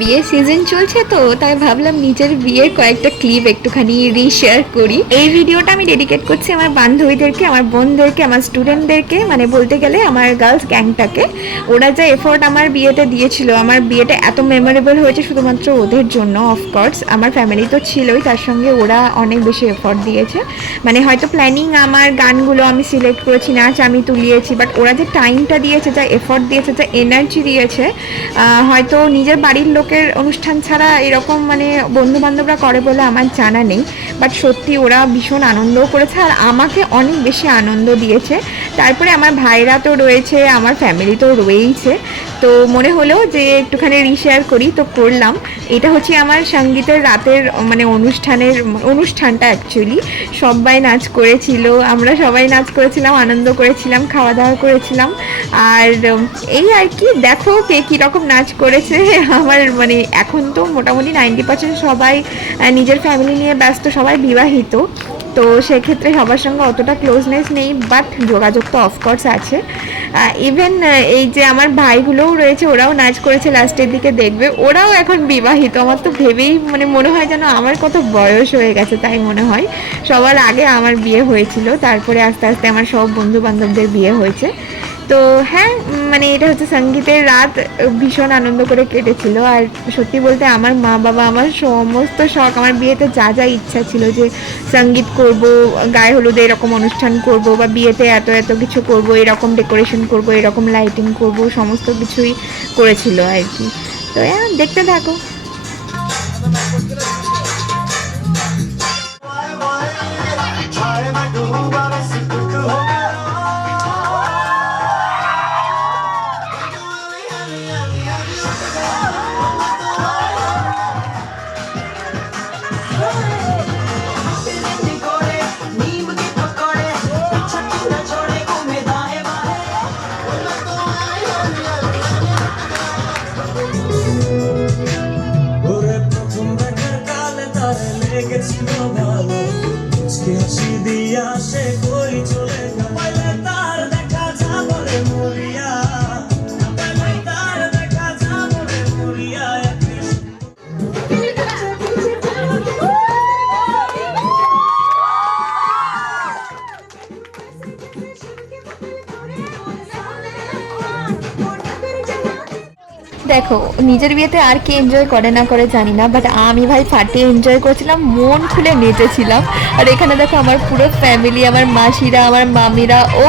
বিয়ের সিজন চলছে তো তাই ভাবলাম নিজের বিয়ের কয়েকটা ক্লিপ একটুখানি রিশেয়ার করি। এই ভিডিওটা আমি ডেডিকেট করছি আমার বান্ধবীদেরকে, আমার বোনদেরকে, আমার স্টুডেন্টদেরকে, মানে বলতে গেলে আমার গার্লস গ্যাংটাকে। ওরা যে এফোর্ট আমার বিয়েতে দিয়েছিল, আমার বিয়েটা এত মেমোরেবল হয়েছে শুধুমাত্র ওদের জন্য। অফকোর্স আমার ফ্যামিলি তো ছিলই, তার সঙ্গে ওরা অনেক বেশি এফোর্ট দিয়েছে। মানে হয়তো প্ল্যানিং আমার, গানগুলো আমি সিলেক্ট করেছি, নাচ আমি তুলিয়েছি, বাট ওরা যে টাইমটা দিয়েছে, যা এফোর্ট দিয়েছে, যা এনার্জি দিয়েছে, হয়তো নিজের বাড়ির লোকের অনুষ্ঠান ছাড়া এরকম মানে বন্ধুবান্ধবরা করে বলে আমার জানা নেই। বাট সত্যি ওরা ভীষণ আনন্দও করেছে আর আমাকে অনেক বেশি আনন্দ দিয়েছে। তারপরে আমার ভাইরা তো রয়েছে, আমার ফ্যামিলি তো রয়েইছে, তো মনে হলো যে একটুখানি রিশেয়ার করি, তো করলাম। এটা হচ্ছে আমার সঙ্গীতের রাতের মানে অনুষ্ঠানটা অ্যাকচুয়ালি। সবাই নাচ করেছিল, আমরা সবাই নাচ করেছিলাম, আনন্দ করেছিলাম, খাওয়া দাওয়া করেছিলাম। আর এই আর কি, দেখো কে কীরকম নাচ করেছে। আমার মানে এখন তো মোটামুটি 90% সবাই নিজের ফ্যামিলি নিয়ে ব্যস্ত, সবাই বিবাহিত, তো সেক্ষেত্রে সবার সঙ্গে অতটা ক্লোজনেস নেই, বাট যোগাযোগ তো অফকোর্স আছে। ইভেন এই যে আমার ভাইগুলোও রয়েছে, ওরাও নাচ করেছে লাস্টের দিকে, দেখবে ওরাও এখন বিবাহিত। আমার তো ভেবেই মানে মনে হয় যেন আমার কত বয়স হয়ে গেছে, তাই মনে হয়। সবার আগে আমার বিয়ে হয়েছিল, তারপরে আস্তে আস্তে আমার সব বন্ধু বান্ধবদের বিয়ে হয়েছে। তো হ্যাঁ, মানে এটা হচ্ছে সঙ্গীতের রাত, ভীষণ আনন্দ করে কেটেছিল। আর সত্যি বলতে আমার মা বাবা আমার সমস্ত শখ, আমার বিয়েতে যা যা ইচ্ছা ছিল যে সঙ্গীত করব, গায়ে হলুদে এরকম অনুষ্ঠান করব, বা বিয়েতে এত এত কিছু করব, এরকম ডেকোরেশন করব, এরকম লাইটিং করব, সমস্ত কিছুই করেছিল আর কি। তো হ্যাঁ, দেখতে থাকো। দেখো, নিজের বিয়েতে আর কি এনজয় করে না করে জানি না, বাট আমি ভাই ফাটিয়ে এনজয় করেছিলাম, মন খুলে নেচেছিলাম। আর এখানে দেখো আমার পুরো ফ্যামিলি, আমার মাসিরা, আমার মামিরা, ও